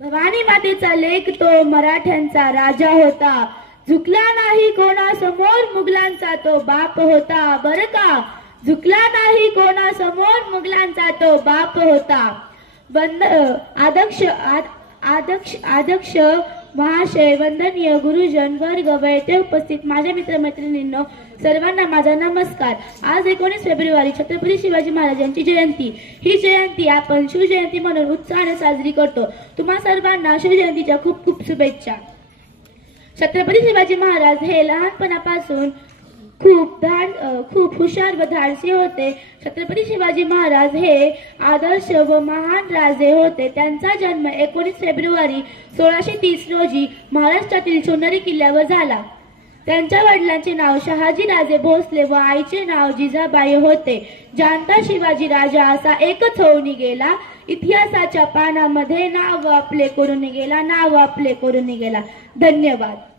भवानी मातेचा लेक तो मराठ्यांचा राजा होता, झुकला नाही कोणासमोर मुघलांचा तो बाप होता, बर का, झुकला नाही कोणासमोर मुघलांचा तो बाप होता। आदक्ष महाशय, वंदनीय गुरुजन वर्ग व येथे उपस्थित माझ्या मित्रमैत्रिणींनो, सर्वांना माझा नमस्कार। आज 19 फेब्रुवारी छत्रपती शिवाजी महाराजांची जयंती। ही जयंती आपण शिवजयंती म्हणून उत्साहाने साजरी करतो। तुम्हा सर्वांना शिवजयंतीच्या खूप खूप शुभेच्छा। छत्रपती शिवाजी महाराज हे लहानपणापासून खूप हुशार व धाडसी होते। छत्रपती शिवाजी महाराज हे आदर्श व महान राजे होते। त्यांचा जन्म 19 फेब्रुवारी 1630 रोजी महाराष्ट्रातील सोनेरी किल्ल्यावर झाला। त्यांच्या वडिलांचे नाव शहाजी राजे भोसले व आईचे नाव जिजाबाई होते। जाणता शिवाजी राजा असा एकच होऊन गेला, इतिहासाच्या पानामध्ये नाव आपले करून गेला, नाव आपले करून गेला। धन्यवाद।